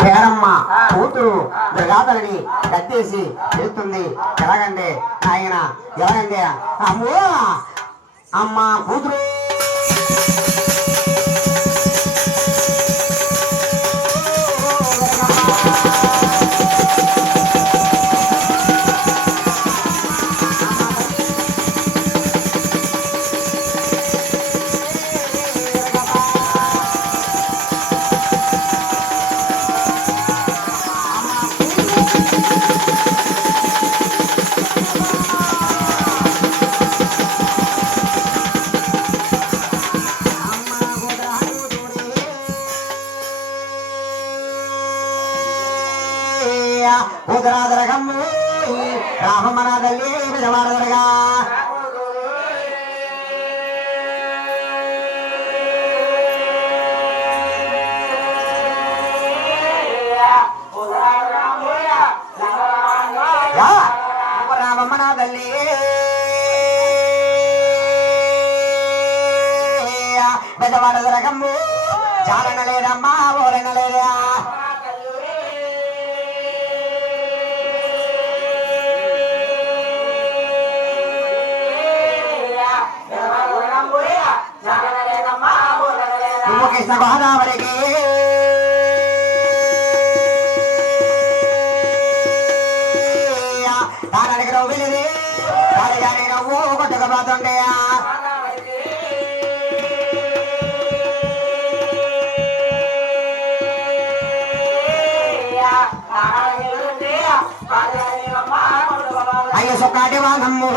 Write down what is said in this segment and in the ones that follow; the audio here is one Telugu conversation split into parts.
పేరమ్మ కూతురు జగాతలని కట్టేసి చేస్తుంది. ఎలాగంటే ఆయన ఎలాగంటే అమ్మో అమ్మ కూతురు ఉదరాదరగమ్ము రామమనాదల్లి విజవాడదరగా రామమనాదల్లి విజవాడదరగమ్ము చాలనలేదమ్మా ఓరనలేదా కృష్ణ గోదావరికి తానడికి నవ్వు వెళ్ళింది తానగాని నవ్వు కొట్టుకుపోతుండే అయ్యో సొక్కాటి వానమ్ము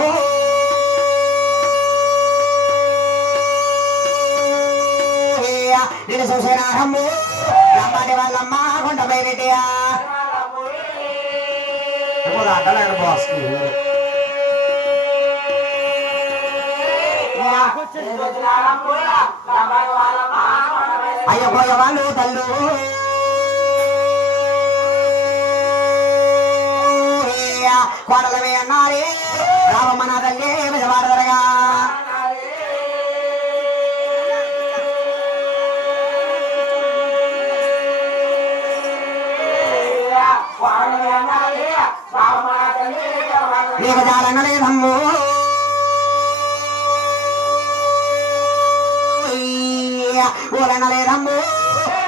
నేను చూసేనారమ్ము రమ్మని వాళ్ళమ్మ కొండ బయటయా అయ్యో పోయ వాళ్ళు తల్లు కోడలమే అన్నారే రామమ్మ నా తల్లి విజవాడదరగా నీకు జాలనలేదమ్ము ఊరనలేదమ్ము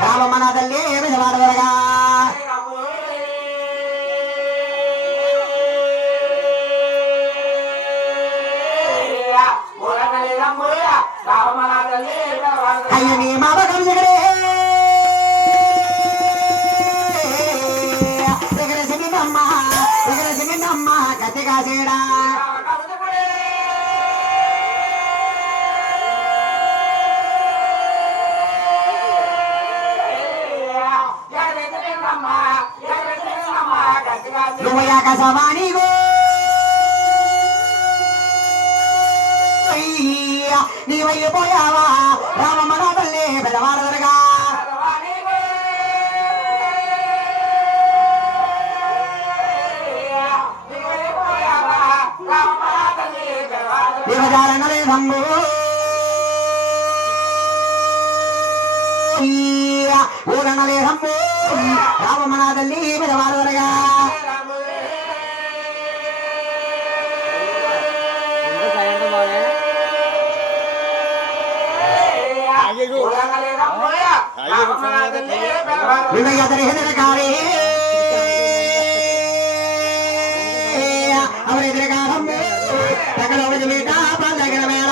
రామమ్మ నా తల్లి విజవాడదరగా అయ్య నీ మామ కంసగడే కత్తికాసేడా నువ్వు యాక సవాణిగో నీవైపోయావా రామమ్మ నా తల్లి పెద్దవాడదరగా దేవదారణలేదమ్ము ఊరనలేదమ్ము రామమ్మ నా తల్లి పెద్దవాడదరగా వినయదరిహెదరకారే అవరెదురగారమ్ము తగలవజ మీట పందగర మేళ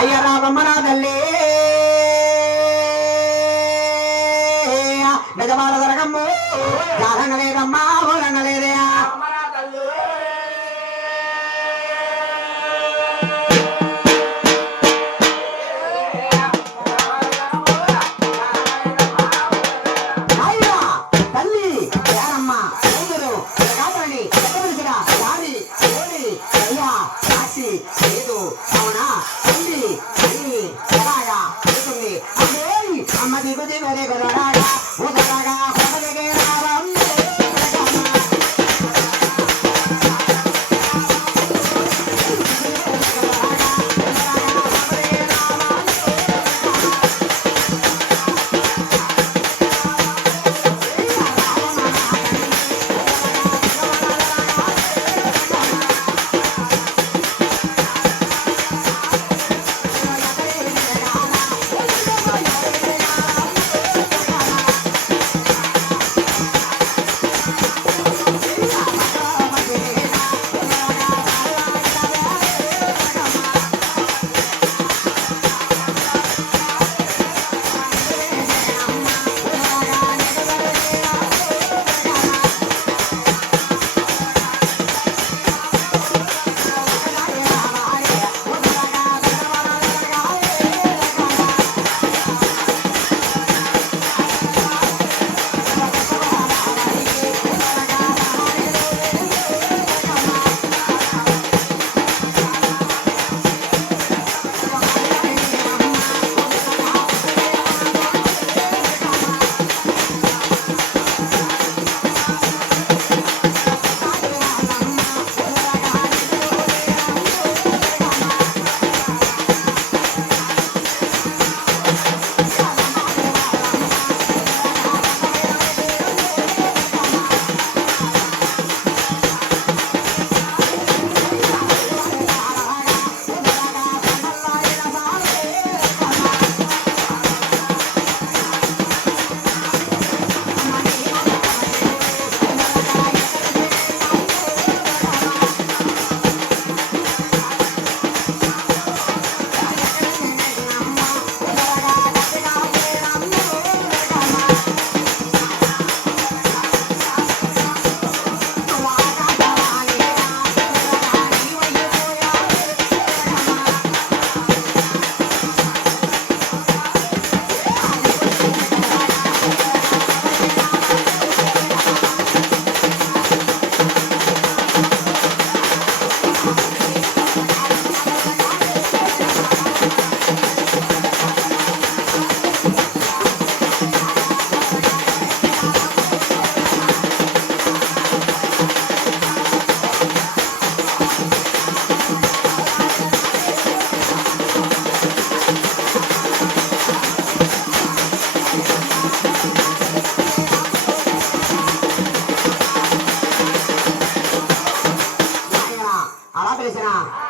అయ్య రామమ్మ నా తల్లి పెదవాడదరగమ్ము జాలనలేదమ్మా ఊరనలేదే ఏదో అవునా తల్లి తల్లి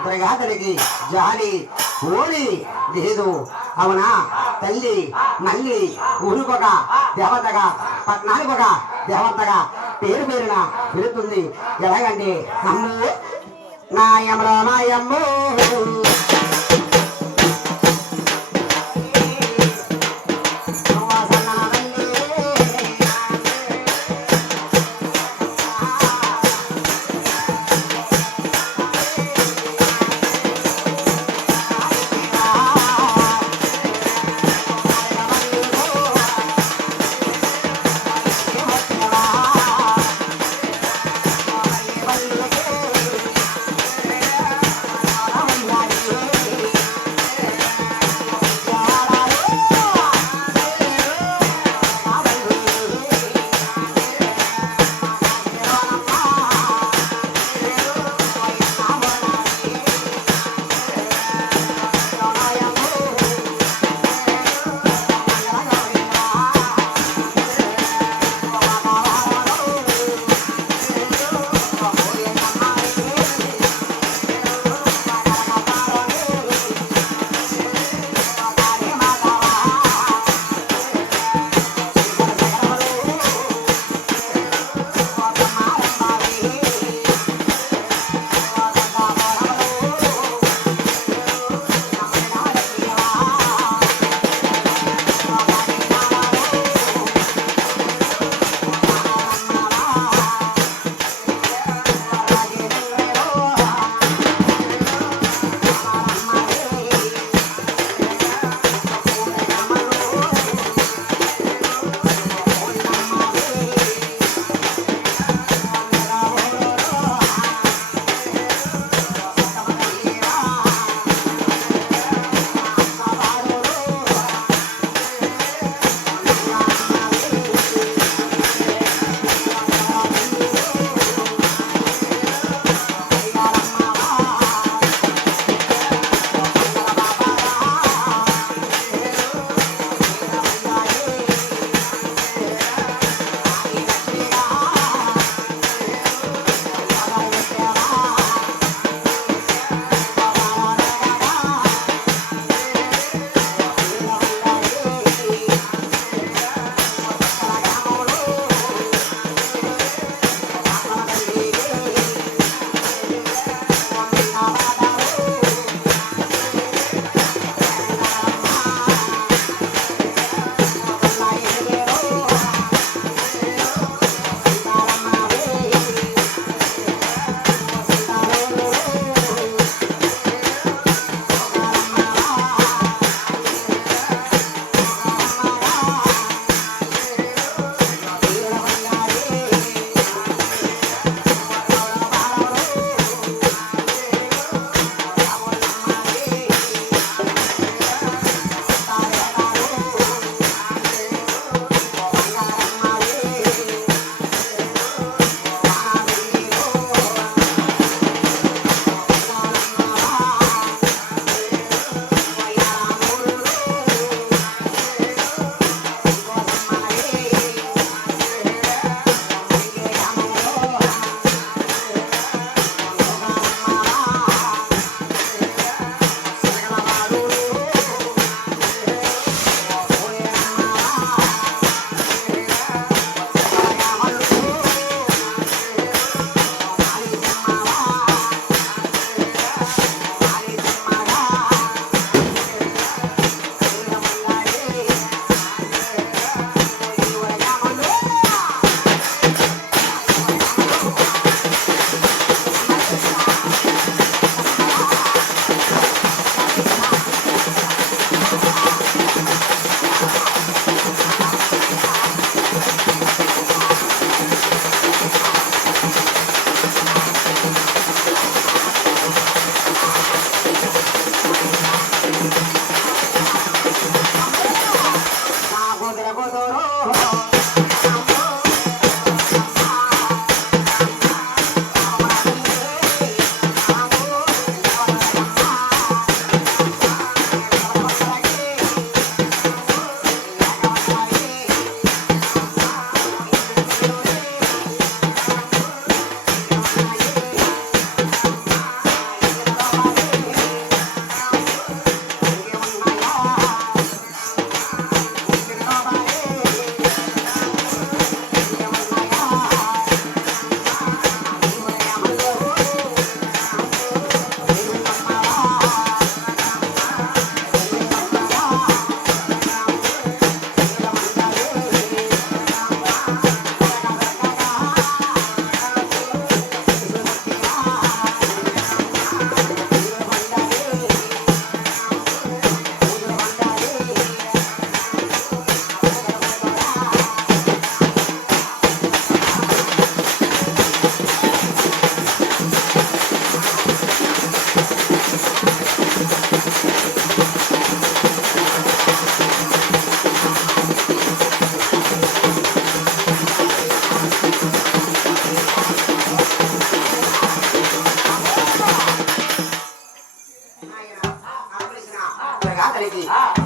దుర్గాతనికి జాలి ఓడి లేదు. అవునా తల్లి మళ్ళీ ఊరుకొక దేవతగా పట్నానికి ఒక దేవతగా పేరు పేరున పెడుతుంది. ఎలాగంటే అమ్ము నాయమ్మ నాయమ్ము Bye.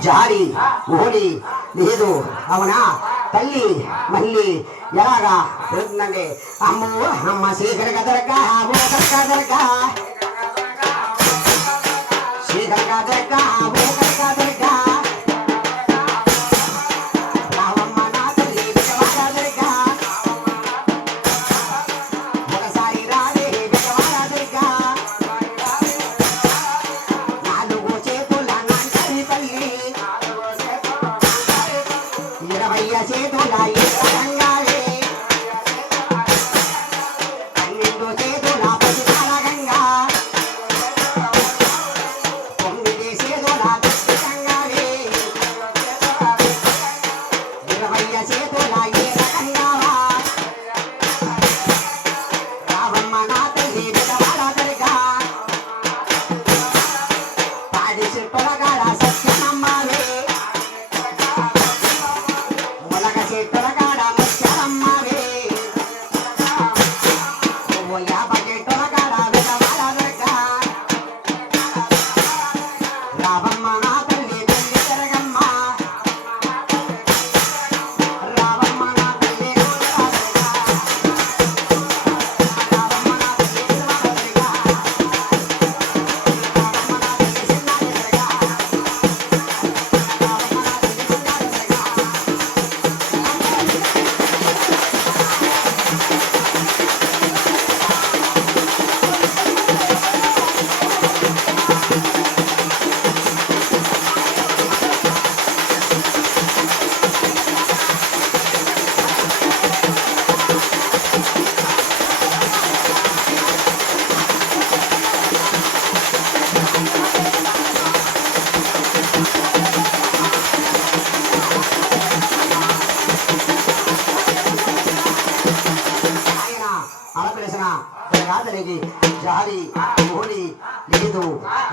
జాలి ఓడి లేదు అవునా తల్లి మళ్ళీ ఎలాగా పెడుతుందండి అమ్మో అమ్మ శ్రీకర కదరగా కదరగా శ్రీకర కదరగా కదరగా రావమ్మ నా తల్లి విజయవాడగా ఒకసారి రాదే విజయవాడగా నాలుగు చేతుల నాంటరి తల్లి 20 చేతుల గంగాలే 12 చేతుల పసిపాల గంగా 9 చేతుల గంగాలే 20 చేతుల గంగావా రావమ్మ నా తల్లి విజయవాడగా పాడి చెట్టులగాడ సత్యనమ్మావే మొలక చెట్టులగాడ ముత్యాలమ్మావే ఓ యాభై చెట్టులగాడ విజయవాడగా రావమ్మ నా తల్లి తల్లి తిరగమ్మ రావమ్మ నా తల్లి రావమ్మ నా తల్లి తిరగగా ఆయన అలపిలిసిన జగదాతనికి జాలి ఓడి లేదు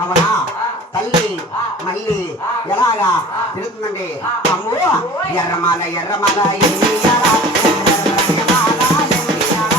అవునా తల్లి మళ్ళీ ఎలాగా తిరుగుతుందండి అమ్మో ఎర్రమాల ఎర్రమాల ఎన్నియాల, ఎర్రమాల ఎన్నియాల.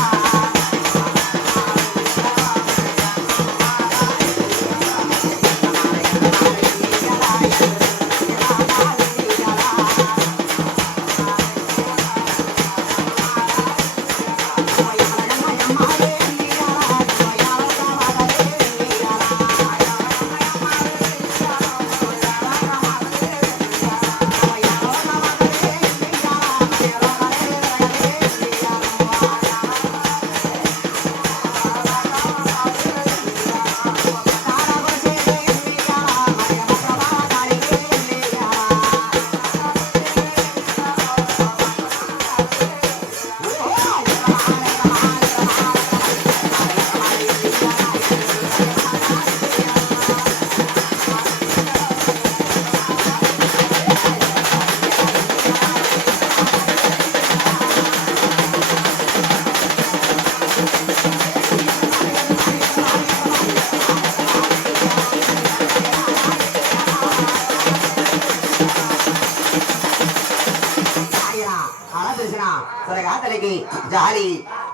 తల్లికి జాలి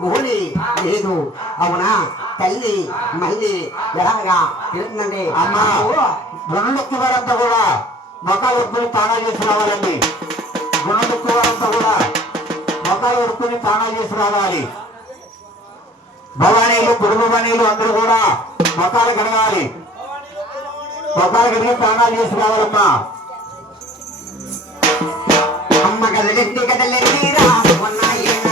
ఓడి లేదు అవునా తల్లి మళ్ళీ ఎలాగా తిరుగుతుందండి అమ్మా గుండెక్కి వారంతా కూడా మొక్కలు ఉడుకుని తానా చేసి రావాలండి. గుండెక్కి వారంతా కూడా మొక్కలు ఉడుకుని తానా చేసి రావాలి. భవానీలు కుటుంబ భవానీలు అందరూ కూడా మొక్కలు కడగాలి. మొక్కలు కడిగి తానా చేసి రావాలమ్మా. అమ్మ కదలెత్తి కదలెత్తిరా ఉన్నాయి అయ్యమ్మ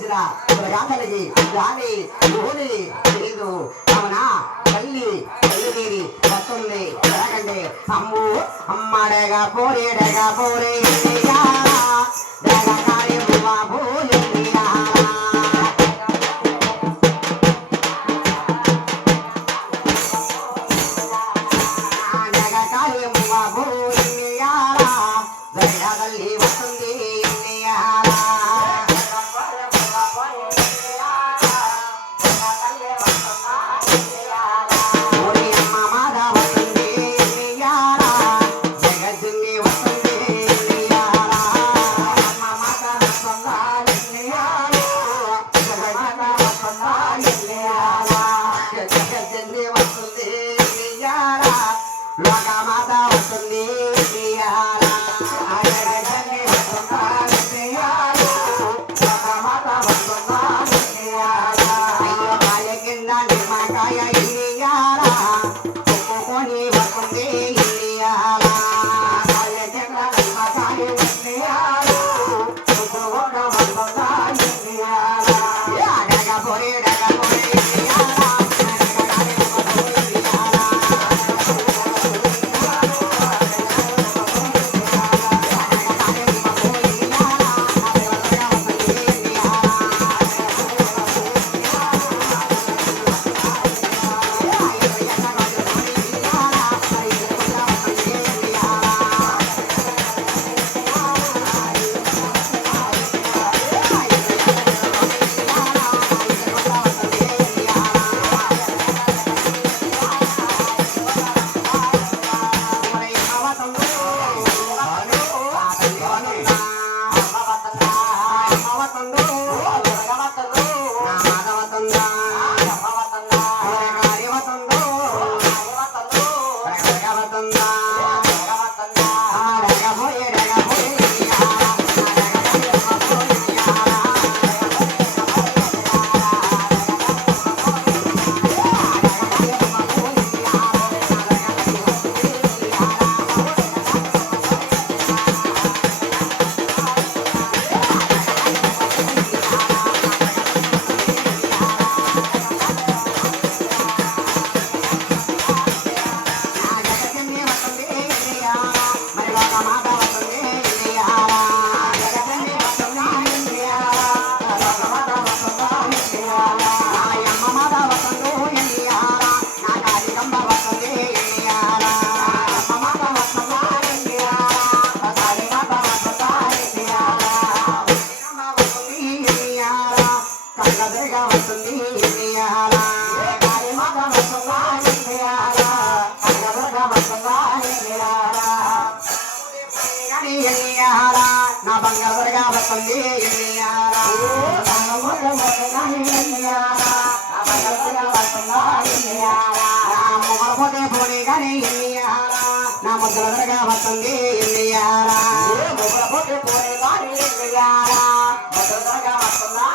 తెలిసిన గాథలకి దాని ఊరి తెలీదు అవునా తల్లి తల్లి వస్తుంది ఎలాగంటే అమ్ము అమ్మడగా పోరే నా బంగారుగా వస్తుంది మొగలపోతే పోనీ కానీ నా ముద్దులగా వస్తుంది మొగలపోతే పోనీ కానీ ముద్దులగా వస్తుందా